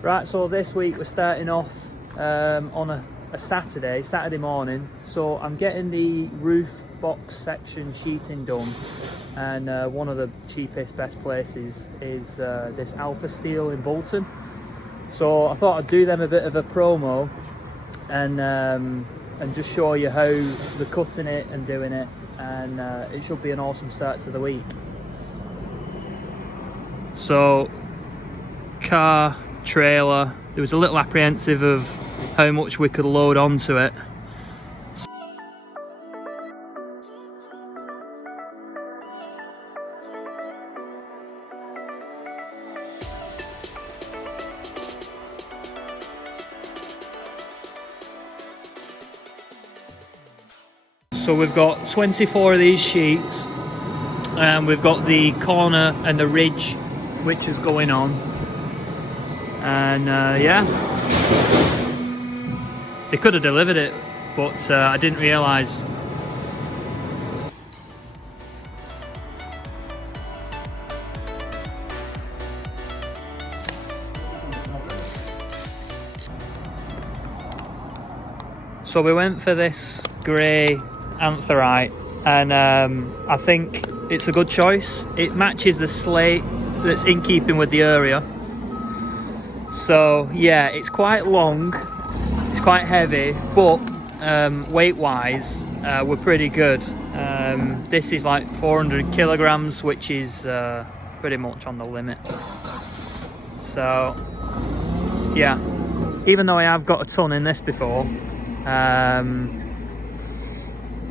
Right, so this week we're starting off on a Saturday morning. So I'm getting the roof box section sheeting done, and one of the cheapest, best places is this Alpha Steel in Bolton. So I thought I'd do them a bit of a promo and just show you how they're cutting it and doing it, and it should be an awesome start to the week. So car, trailer, there was a little apprehensive of how much we could load onto it. So we've got 24 of these sheets, and we've got the corner and the ridge which is going on, and yeah, they could have delivered it, but I didn't realise. So we went for this grey anthrite, and I think it's a good choice. It matches the slate that's in keeping with the area. So yeah, it's quite long, it's quite heavy, but weight wise we're pretty good. This is like 400 kilograms, which is pretty much on the limit. So yeah, even though I have got a ton in this before,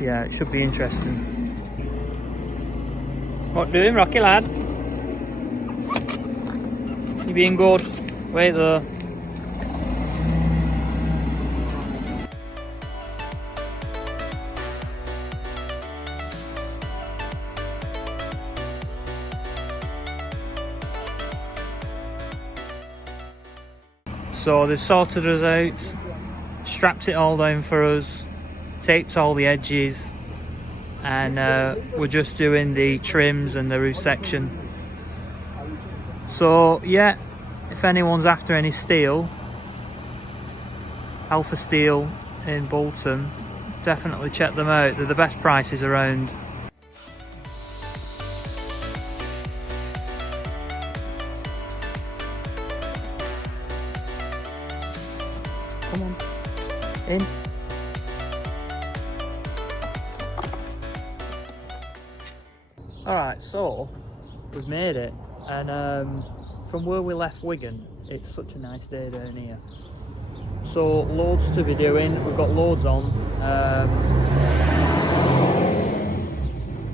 yeah, it should be interesting. What doing, Rocky lad? You being good? Wait there. So they've sorted us out, strapped it all down for us, taped all the edges, and we're just doing the trims and the roof section. So yeah, if anyone's after any steel, Alpha Steel in Bolton, definitely check them out. They're the best prices around. Come on, in. Alright, so we've made it, and from where we left Wigan, it's such a nice day down here. So loads to be doing, we've got loads on.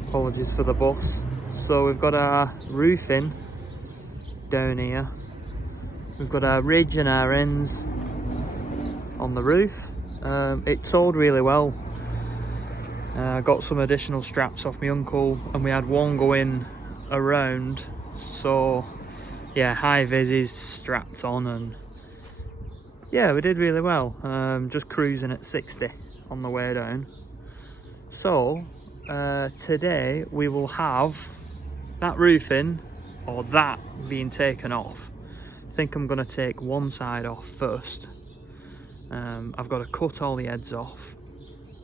Apologies for the bus. So we've got our roofing down here, we've got our ridge and our ends on the roof. It sold really well. I got some additional straps off my uncle, and we had one going around, so yeah, high vis is strapped on, and yeah, we did really well. Just cruising at 60 on the way down. So today we will have that roofing, or that being taken off. I think I'm going to take one side off first. I've got to cut all the heads off,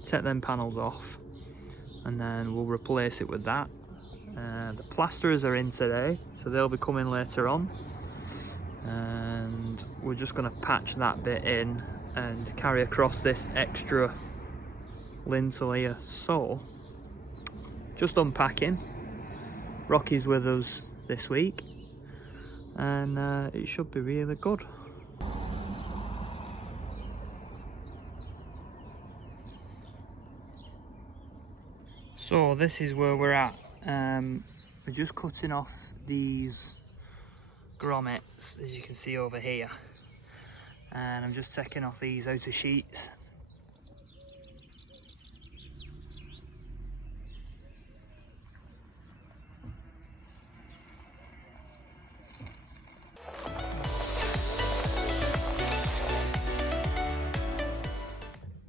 take them panels off, and then we'll replace it with that. The plasterers are in today, so they'll be coming later on, and we're just going to patch that bit in and carry across this extra lintel here. So just unpacking. Rocky's with us this week, and it should be really good. So this is where we're at. We're just cutting off these grommets, as you can see over here, and I'm just taking off these outer sheets.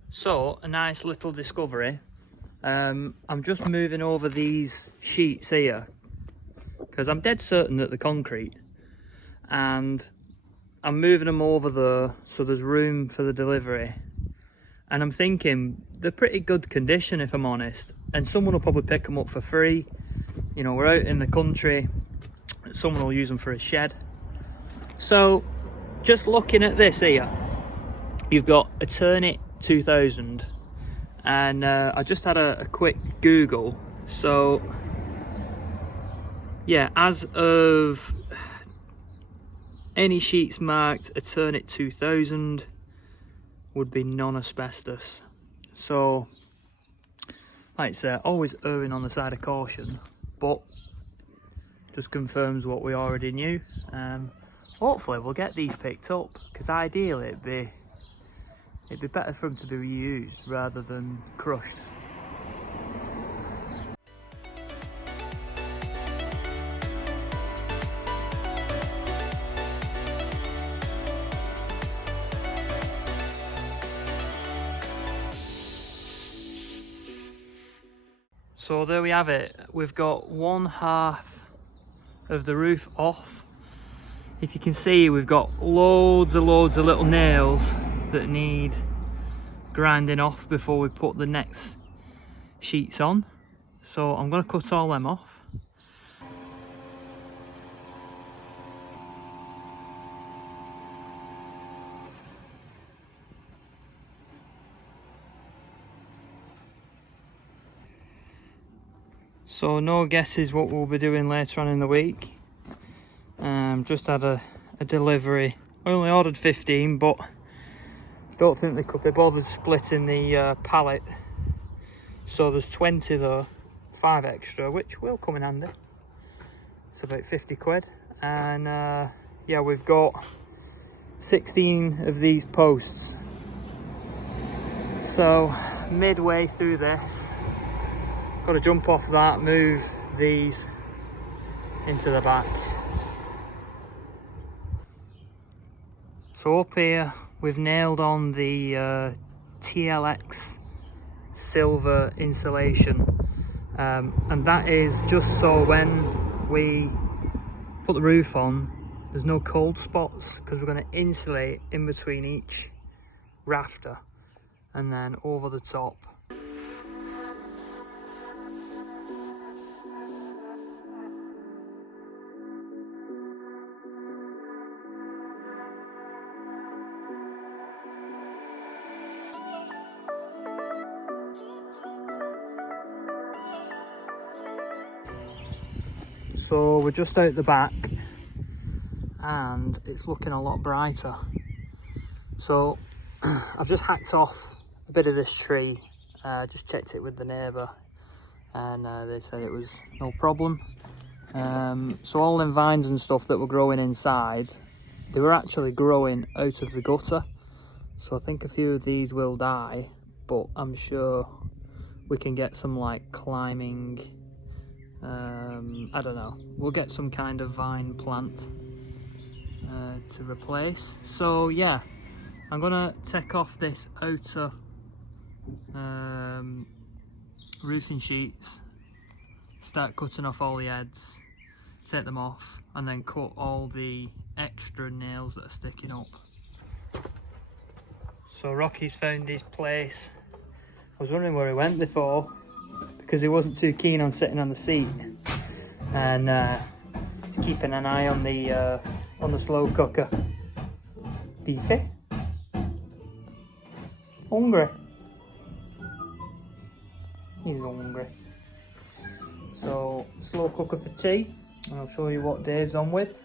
So a nice little discovery. I'm just moving over these sheets here because I'm dead certain that they're concrete, and I'm moving them over there so there's room for the delivery. And I'm thinking they're pretty good condition, if I'm honest. And someone will probably pick them up for free. You know, we're out in the country. Someone will use them for a shed. So, just looking at this here, you've got a Turnit 2000. And I just had a quick Google. So, yeah, as of any sheets marked a Turnit 2000 would be non-asbestos. So, like I say, always erring on the side of caution, but just confirms what we already knew. Hopefully we'll get these picked up, because ideally it'd be better for them to be reused rather than crushed. So there we have it. We've got one half of the roof off. If you can see, we've got loads of little nails that need grinding off before we put the next sheets on. So I'm going to cut all them off. So no guesses what we'll be doing later on in the week. Just had a delivery. I only ordered 15, but don't think they could be bothered splitting the pallet. So there's 20 though, 5 extra, which will come in handy. It's about 50 quid. And yeah, we've got 16 of these posts. So midway through this, got to jump off that, move these into the back. So up here we've nailed on the TLX silver insulation, and that is just so when we put the roof on there's no cold spots, because we're going to insulate in between each rafter and then over the top. So we're just out the back and it's looking a lot brighter. So I've just hacked off a bit of this tree, just checked it with the neighbour, and they said it was no problem. So all them vines and stuff that were growing inside, they were actually growing out of the gutter. So I think a few of these will die, but I'm sure we can get some like climbing, I don't know, we'll get some kind of vine plant to replace. So yeah, I'm gonna take off this outer roofing sheets, start cutting off all the heads, take them off, and then cut all the extra nails that are sticking up. So Rocky's found his place. I was wondering where he went before, because he wasn't too keen on sitting on the seat, and he's keeping an eye on the slow cooker. Beefy? Hungry? He's hungry. So slow cooker for tea, and I'll show you what Dave's on with.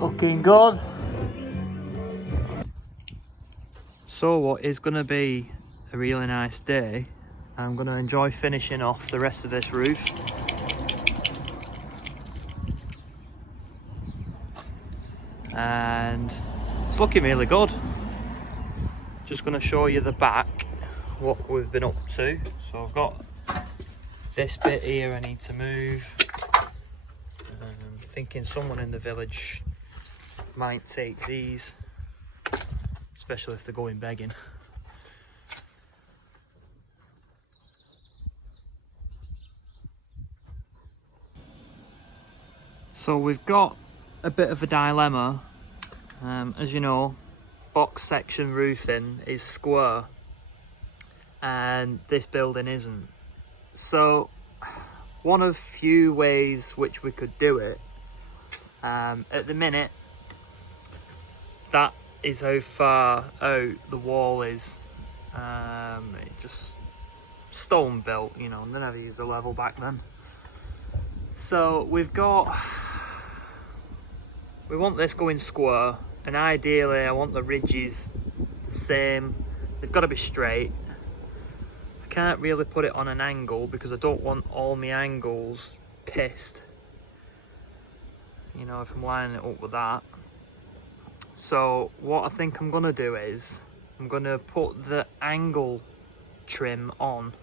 Looking good. So what is going to be a really nice day, I'm going to enjoy finishing off the rest of this roof. And it's looking really good. Just going to show you the back, what we've been up to. So I've got this bit here I need to move. I thinking someone in the village might take these, especially if they're going begging. So we've got a bit of a dilemma. As you know, box section roofing is square and this building isn't. So one of few ways which we could do it, at the minute, that is how far out the wall is. It just stone built, you know, they never used the level back then. So we want this going square, and ideally I want the ridges the same. They've got to be straight. I can't really put it on an angle because I don't want all my angles pissed, you know, if I'm lining it up with that. So what I think I'm gonna do is I'm gonna put the angle trim on,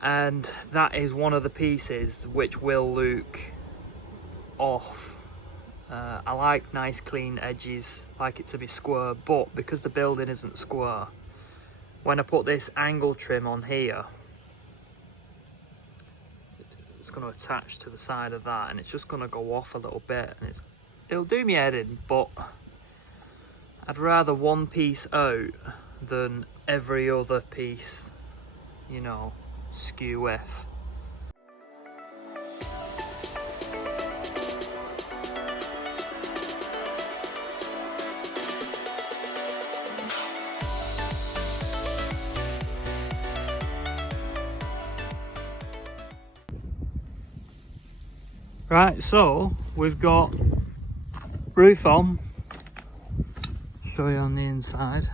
and that is one of the pieces which will look off. I like nice clean edges, like it to be square, but because the building isn't square, when I put this angle trim on here, it's going to attach to the side of that, and it's just going to go off a little bit, and it'll do me head in, but I'd rather one piece out than every other piece, you know, skew with. Right, so we've got roof on. Show you on the inside.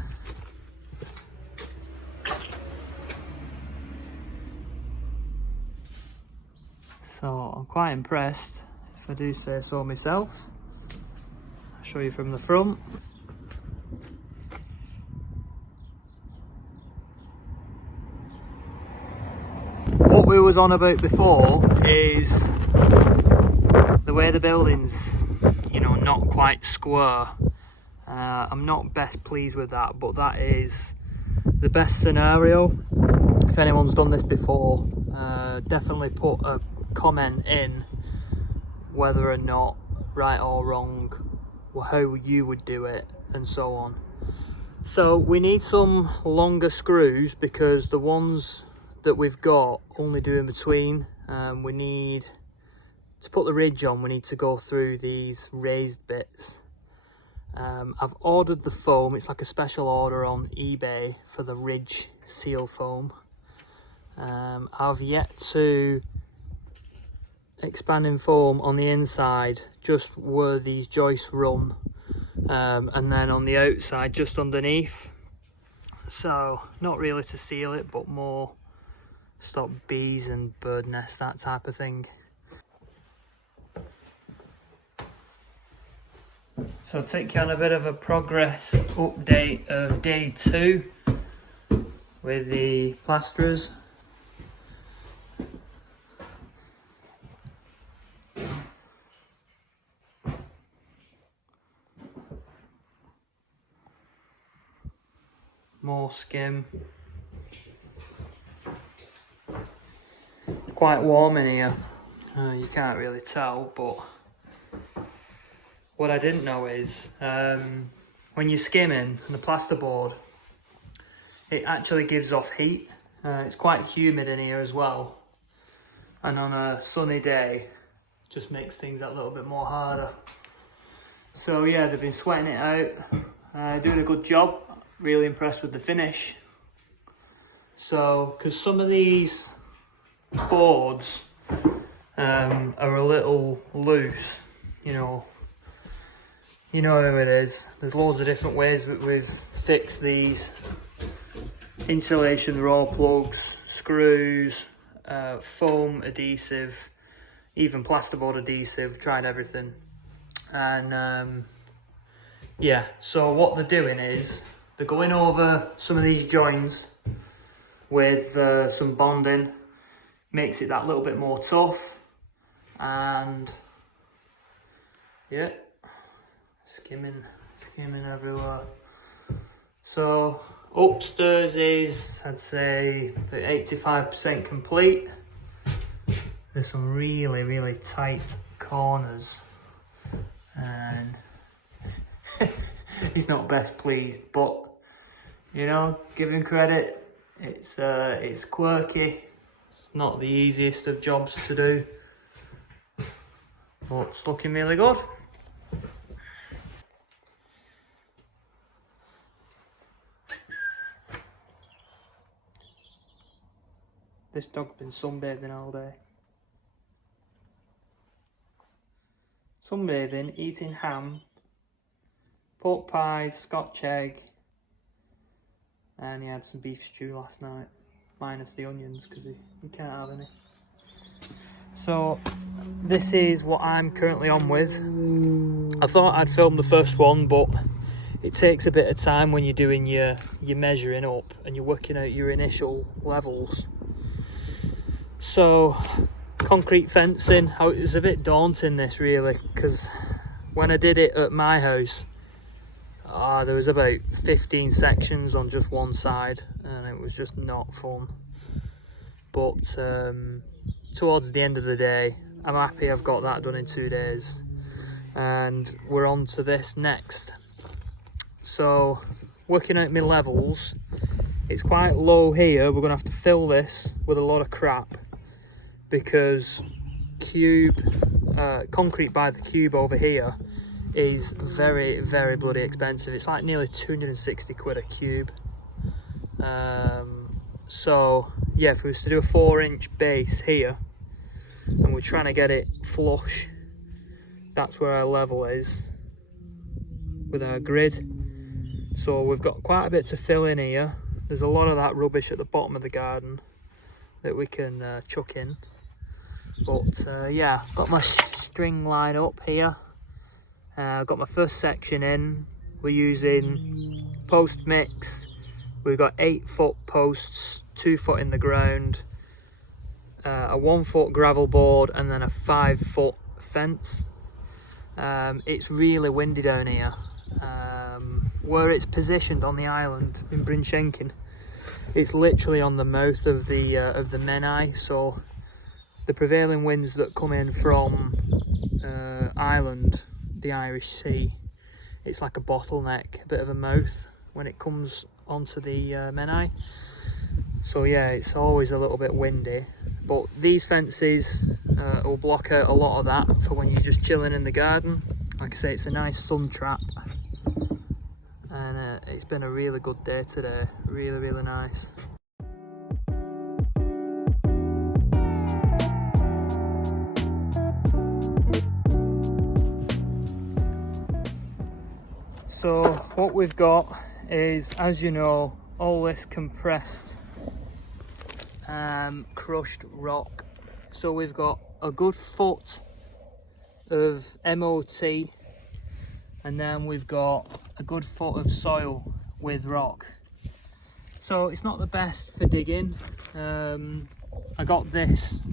So I'm quite impressed, if I do say so myself. I'll show you from the front. What we was on about before is the way the building's, you know, not quite square. I'm not best pleased with that, but that is the best scenario. If anyone's done this before, definitely put a comment in whether or not right or wrong, or how you would do it, and so on. So we need some longer screws because the ones that we've got only do in between. We need to put the ridge on, we need to go through these raised bits. I've ordered the foam. It's like a special order on eBay for the ridge seal foam. I've yet to expand in foam on the inside, just where these joists run, and then on the outside just underneath. So not really to seal it, but more stop bees and bird nests, that type of thing. So I'll take you on a bit of a progress update of day 2 with the plasterers. More skim. Quite warm in here. You can't really tell, but what I didn't know is when you're skimming the plasterboard, it actually gives off heat. It's quite humid in here as well, and on a sunny day just makes things a little bit more harder. So yeah, they've been sweating it out, doing a good job. Really impressed with the finish. So because some of these boards are a little loose, you know how it is. There's loads of different ways that we've fixed these: insulation raw plugs, screws, foam adhesive, even plasterboard adhesive. Tried everything, and yeah, so what they're doing is they're going over some of these joins with some bonding, makes it that little bit more tough, and Yeah, skimming everywhere. So upstairs is, I'd say, about 85% complete. There's some really tight corners, and he's not best pleased, but you know, give him credit. It's quirky. It's not the easiest of jobs to do, but it's looking really good. This dog's been sunbathing all day. Sunbathing, eating ham, pork pies, Scotch egg, and he had some beef stew last night, minus the onions because he can't have any. So this is what I'm currently on with. I thought I'd film the first one, but it takes a bit of time when you're doing your measuring up and you're working out your initial levels. So concrete fencing, it was a bit daunting this really, because when I did it at my house, there was about 15 sections on just one side and it was just not fun. But towards the end of the day, I'm happy I've got that done in 2 days, and we're on to this next. So working out my levels, it's quite low here. We're gonna have to fill this with a lot of crap because concrete by the cube over here is very bloody expensive. It's like nearly 260 quid a cube. So yeah, if we was to do a 4-inch base here and we're trying to get it flush, that's where our level is with our grid. So we've got quite a bit to fill in here. There's a lot of that rubbish at the bottom of the garden that we can chuck in. But yeah, got my string line up here. Got my first section in. We're using post mix. We've got 8-foot posts, 2 foot in the ground, a 1-foot gravel board, and then a 5-foot fence. It's really windy down here. Where it's positioned on the island in Bryn Shenkin, it's literally on the mouth of the Menai. So the prevailing winds that come in from Ireland, the Irish Sea, it's like a bottleneck, a bit of a mouth when it comes onto the Menai. So yeah, it's always a little bit windy, but these fences will block out a lot of that for when you're just chilling in the garden. Like I say, it's a nice sun trap, and it's been a really good day today. Really nice. So what we've got is, as you know, all this compressed crushed rock. So we've got a good foot of MOT, and then we've got a good foot of soil with rock. So it's not the best for digging. I got this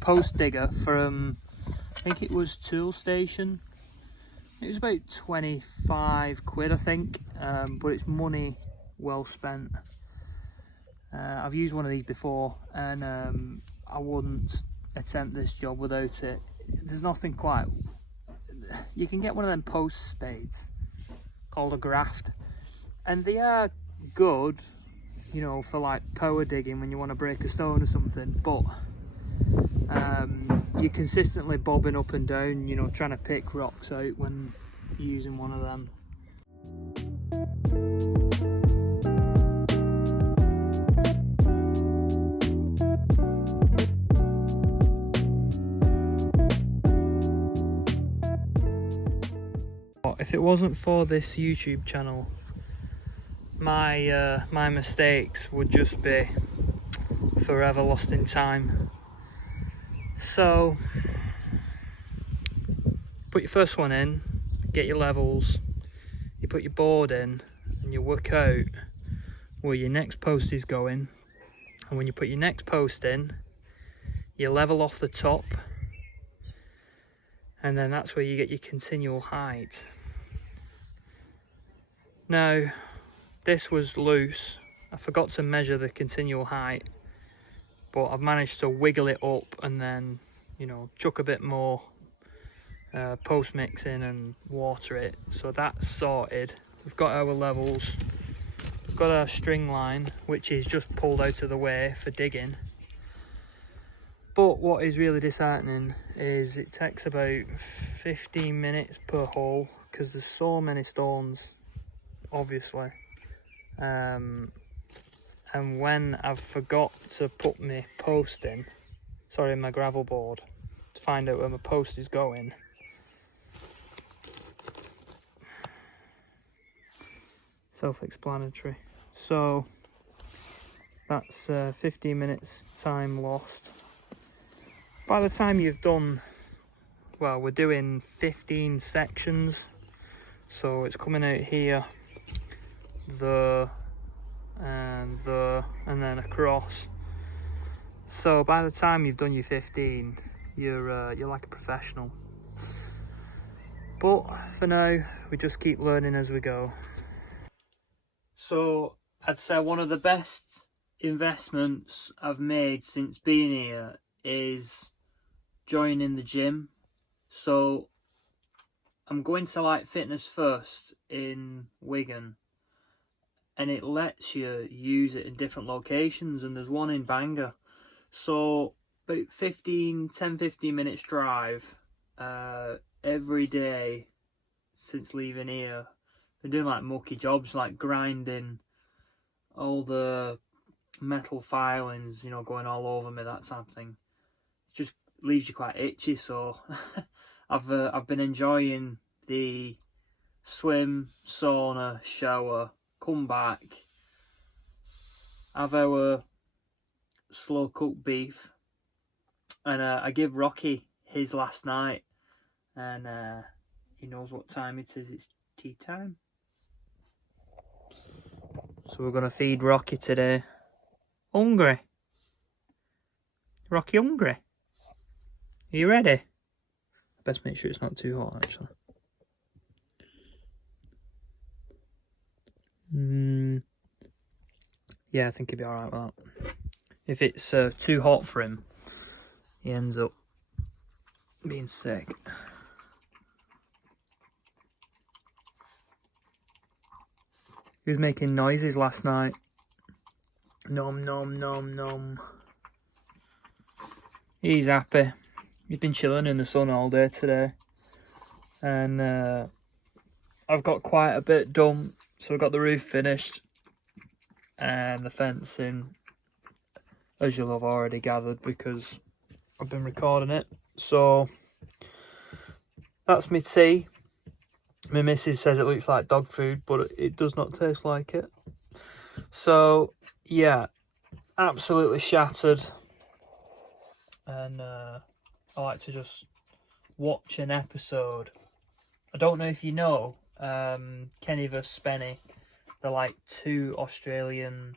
post digger from, I think it was Tool Station. It was about 25 quid, I think, but it's money well spent. I've used one of these before, and I wouldn't attempt this job without it. There's nothing quite... You can get one of them post spades called a graft, and they are good, you know, for like power digging when you want to break a stone or something, but you're consistently bobbing up and down, you know, trying to pick rocks out when you're using one of them. If it wasn't for this YouTube channel, my mistakes would just be forever lost in time. So put your first one in, get your levels, you put your board in, and you work out where your next post is going. And when you put your next post in, you level off the top, and then that's where you get your continual height. Now this was loose, I forgot to measure the continual height, but I've managed to wiggle it up and then, you know, chuck a bit more post mix in and water it. So that's sorted. We've got our levels, we've got our string line, which is just pulled out of the way for digging. But what is really disheartening is it takes about 15 minutes per hole because there's so many stones, obviously. And when I've forgot to put my post in, sorry, my gravel board, to find out where my post is going, self-explanatory. So that's 15 minutes time lost. By the time you've done, well, we're doing 15 sections, so it's coming out here, and then across. So by the time you've done your 15, you're like a professional. But for now, we just keep learning as we go. So I'd say one of the best investments I've made since being here is joining the gym. So I'm going to like Fitness First in Wigan, and it lets you use it in different locations, and there's one in Bangor. So about 10-15 minutes drive every day since leaving here. Been doing like mucky jobs, like grinding all the metal filings, you know, going all over me, that type of thing. It just leaves you quite itchy. So I've been enjoying the swim, sauna, shower, come back, have our slow cooked beef, and I give Rocky his last night, and he knows what time it is. It's tea time. So we're gonna feed Rocky today. Hungry? Rocky hungry? Are you ready? Best make sure it's not too hot, actually. Yeah, I think he'll be alright with that. If it's too hot for him, he ends up being sick. He was making noises last night. Nom nom nom nom. He's happy. He's been chilling in the sun all day today. And I've got quite a bit done. So I've got the roof finished and the fencing, as you'll have already gathered because I've been recording it. So that's my tea. My missus says it looks like dog food, but it does not taste like it. So yeah, absolutely shattered. And I like to just watch an episode. I don't know if you know, Kenny vs Spenny. They're like two Australian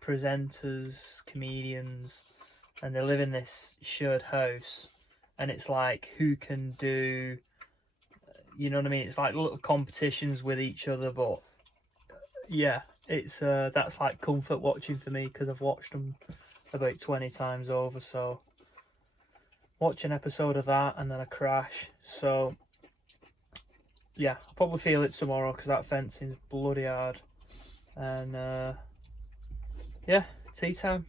presenters, comedians, and they live in this shared house. And it's like who can do, you know what I mean? It's like little competitions with each other, but yeah, it's that's like comfort watching for me because I've watched them about 20 times over. So watch an episode of that and then I crash. So yeah, I'll probably feel it tomorrow because that fencing's bloody hard. And yeah, tea time.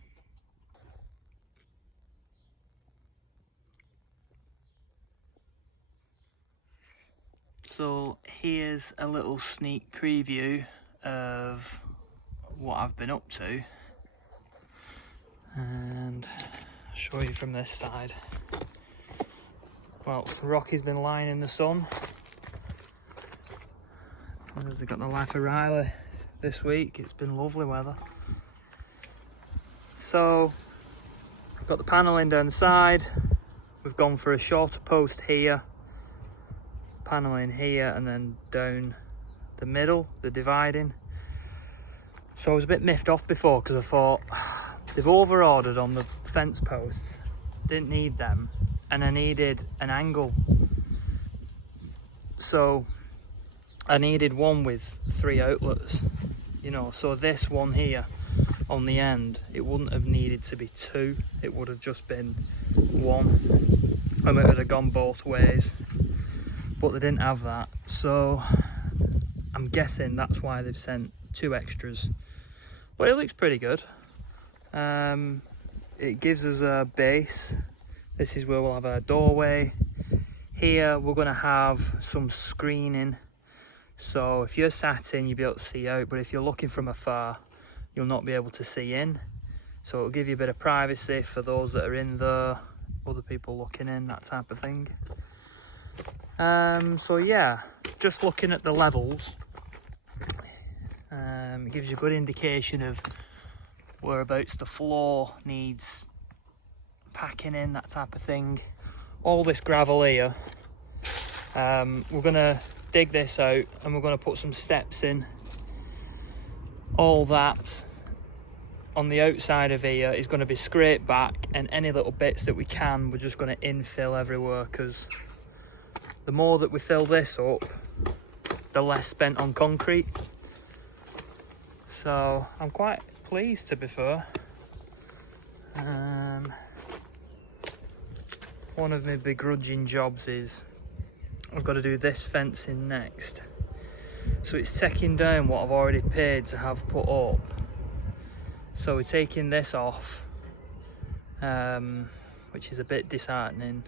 So here's a little sneak preview of what I've been up to, and I'll show you from this side. Well, Rocky's been lying in the sun as they got the life of Riley this week. It's been lovely weather. So I've got the panelling down the side. We've gone for a shorter post here, panelling here, and then down the middle, the dividing. So I was a bit miffed off before because I thought they've over ordered on the fence posts didn't need them, and I needed an angle. So I needed one with 3 outlets, you know, so this one here on the end, it wouldn't have needed to be 2, it would have just been 1, and it would have gone both ways, but they didn't have that, so I'm guessing that's why they've sent 2 extras. But it looks pretty good. It gives us a base. This is where we'll have our doorway. Here we're going to have some screening, so if you're sat in, you'll be able to see out, but if you're looking from afar, you'll not be able to see in. So it'll give you a bit of privacy for those that are in there, other people looking in, that type of thing. So yeah, just looking at the levels, it gives you a good indication of whereabouts the floor needs packing in, that type of thing. All this gravel here, we're gonna dig this out and we're gonna put some steps in. All that on the outside of here is going to be scraped back, and any little bits that we can, we're just going to infill everywhere, because the more that we fill this up, the less spent on concrete. So I'm quite pleased, to be fair. One of my begrudging jobs is I've got to do this fencing next. So it's taking down what I've already paid to have put up. So we're taking this off, which is a bit disheartening.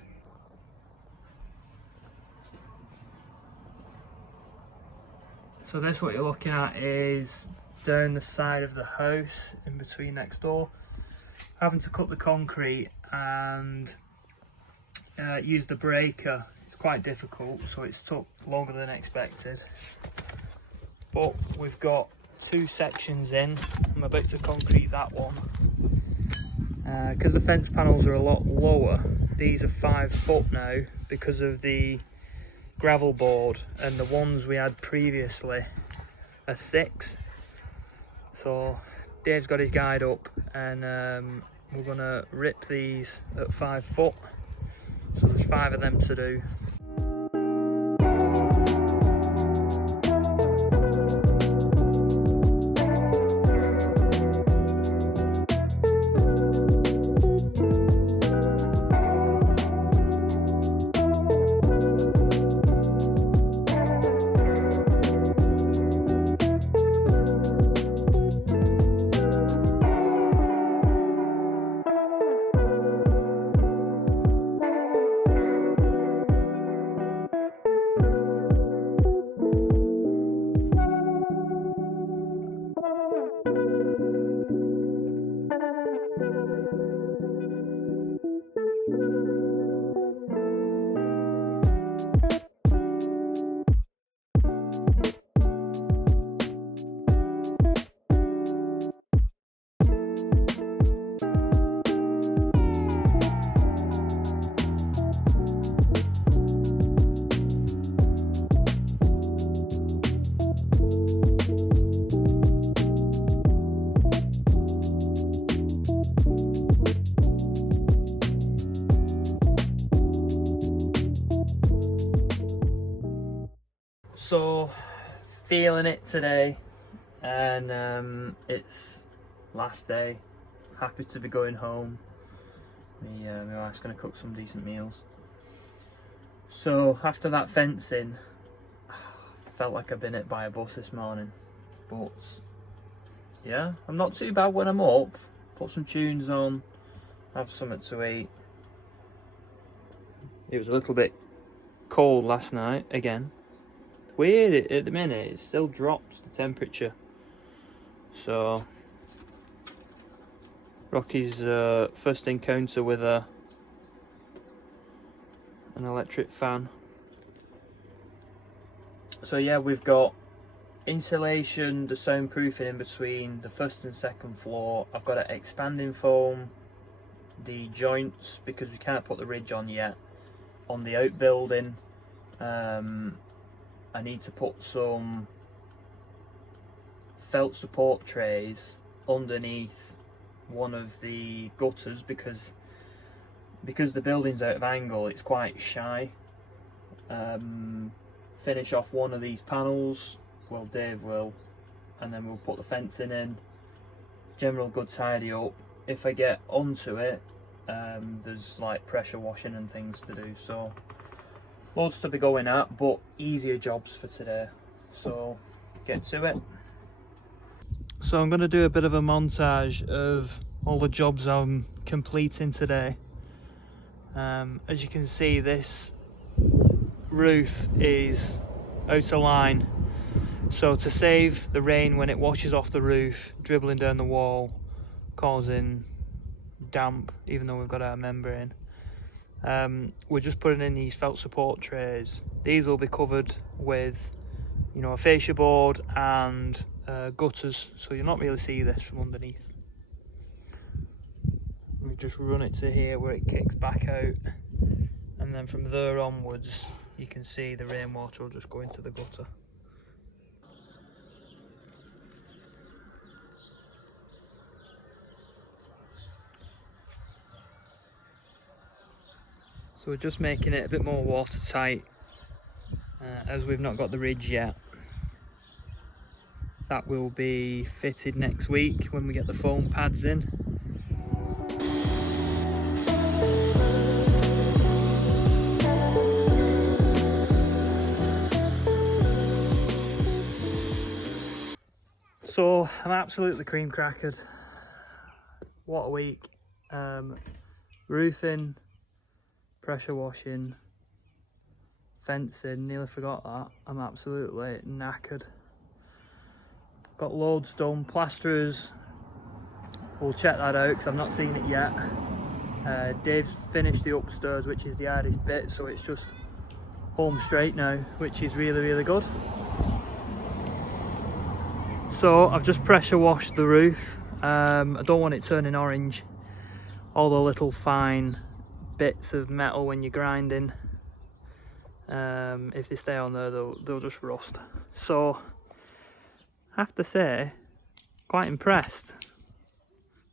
So this, what you're looking at, is down the side of the house in between next door. Having to cut the concrete and use the breaker. It's quite difficult, so it's took longer than expected. But we've got 2 sections in. I'm about to concrete that one. Because the fence panels are a lot lower, these are 5 foot now because of the gravel board, and the ones we had previously are 6. So Dave's got his guide up, and we're gonna rip these at 5 foot. So there's 5 of them to do. So feeling it today, and it's last day. Happy to be going home. My wife's going to cook some decent meals. So after that fencing, felt like I've been hit by a bus this morning, but yeah, I'm not too bad when I'm up. Put some tunes on, have something to eat. It was a little bit cold last night again. Weird, at the minute it still drops the temperature. So Rocky's first encounter with an electric fan. So yeah, we've got insulation, the soundproofing in between the first and second floor. I've got an expanding foam the joints because we can't put the ridge on yet on the outbuilding. I need to put some felt support trays underneath one of the gutters because because the building's out of angle, it's quite shy. Finish off one of these panels, well Dave will, and then we'll put the fencing in. General good tidy up. If I get onto it, there's like pressure washing and things to do, so loads to be going at, but easier jobs for today, so get to it. So I'm going to do a bit of a montage of all the jobs I'm completing today. As you can see, this roof is out of line, so to save the rain when it washes off the roof, dribbling down the wall, causing damp even though we've got our membrane, we're just putting in these felt support trays. These will be covered with, you know, a fascia board and gutters, so you'll not really see this from underneath. We just run it to here where it kicks back out, and then from there onwards you can see the rainwater will just go into the gutter. So we're just making it a bit more watertight, as we've not got the ridge yet. That will be fitted next week when we get the foam pads in. So I'm absolutely cream crackered. What a week. Roofing, pressure washing, fencing, nearly forgot that. I'm absolutely knackered. Got loads done. Plasterers, we'll check that out because I've not seen it yet. Dave's finished the upstairs, which is the hardest bit, so it's just home straight now, which is really good. So I've just pressure washed the roof. I don't want it turning orange. All the little fine bits of metal when you're grinding, if they stay on there, they'll just rust. So I have to say, quite impressed.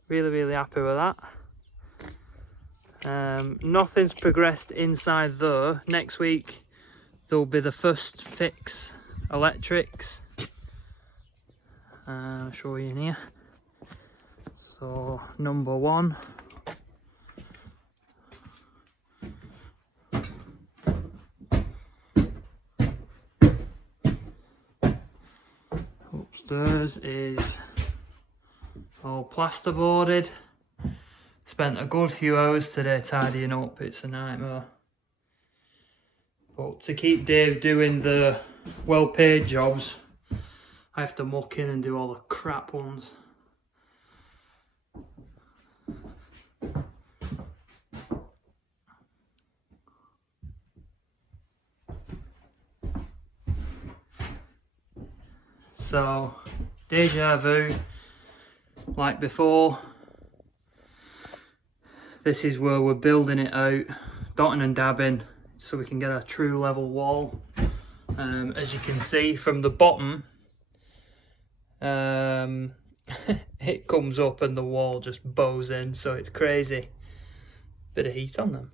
Really happy with that. Nothing's progressed inside there. Next week there'll be the first fix electrics. I'll show you in here. So number one. Upstairs is all plasterboarded. Spent a good few hours today tidying up, it's a nightmare. But to keep Dave doing the well-paid jobs, I have to muck in and do all the crap ones. So, deja vu, like before. This is where we're building it out, dotting and dabbing, so we can get a true level wall. As you can see from the bottom, it comes up and the wall just bows in, so it's crazy. Bit of heat on them.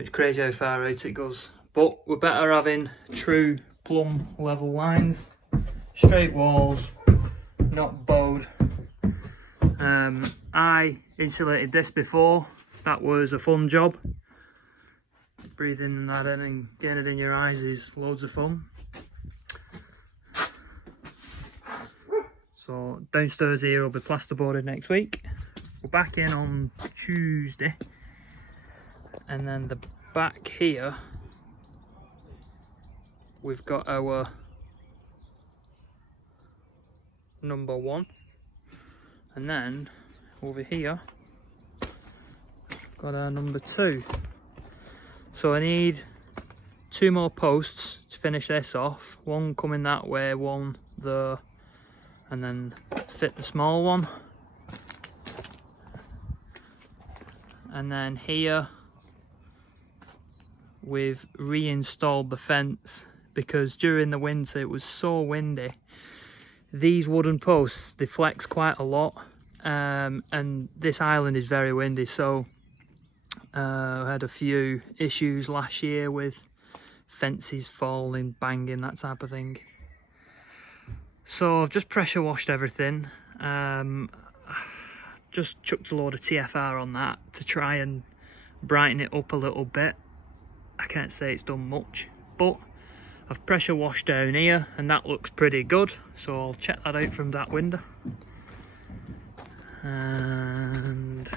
It's crazy how far out it goes, but we're better having true plumb level lines, straight walls, not bowed. I insulated this before. That was a fun job. Breathing that in and getting it in your eyes is loads of fun. So downstairs here will be plasterboarded next week. We're back in on Tuesday, and then the back here we've got our number one, and then over here got our number two. So I need 2 more posts to finish this off, one coming that way, one there, and then fit the small one. And then here we've reinstalled the fence because during the winter it was so windy. These wooden posts, they flex quite a lot, and this island is very windy, so I had a few issues last year with fences falling, banging, that type of thing. So I've just pressure washed everything. Just chucked a load of TFR on that to try and brighten it up a little bit. I can't say it's done much, but I've pressure washed down here and that looks pretty good. So I'll check that out from that window. And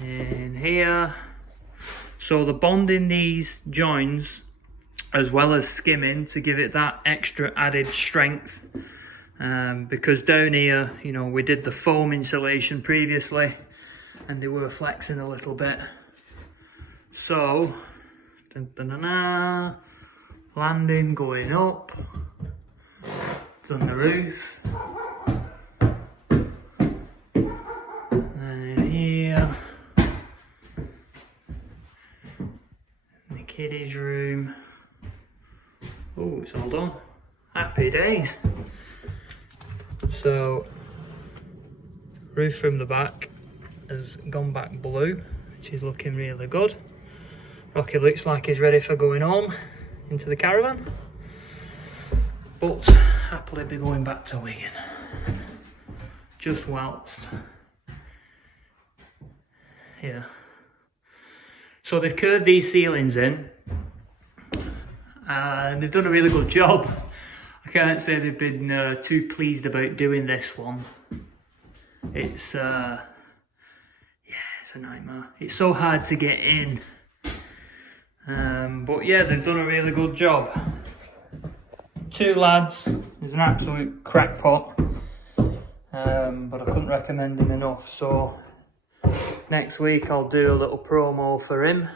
in here, so the bonding these joins as well as skimming to give it that extra added strength, because down here, you know, we did the foam insulation previously and they were flexing a little bit. So landing going up, it's on the roof. Kiddies room. Oh, it's all done. Happy days. So, roof from the back has gone back blue, which is looking really good. Rocky looks like he's ready for going home into the caravan, but happily be going back to Wigan. Just whilst. Yeah. So they've curved these ceilings in and they've done a really good job. I can't say they've been too pleased about doing this one. It's yeah, it's a nightmare. It's so hard to get in. But yeah, they've done a really good job. Two lads, he's an absolute crackpot, but I couldn't recommend him enough. So next week I'll do a little promo for him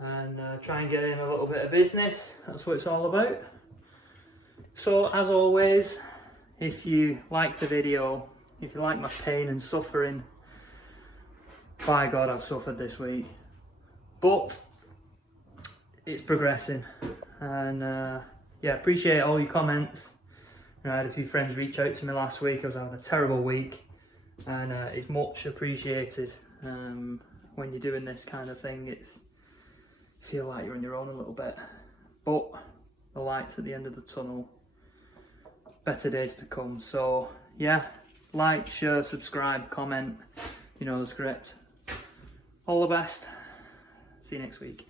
and try and get in a little bit of business. That's what it's all about. So as always, if you like the video, if you like my pain and suffering, by God I've suffered this week, but it's progressing. And yeah, appreciate all your comments. I had a few friends reach out to me last week. I was having a terrible week. And it's much appreciated. When you're doing this kind of thing, it's feel like you're on your own a little bit, but the light's at the end of the tunnel, better days to come. So yeah, like, share, subscribe, comment, you know the script. All the best, see you next week.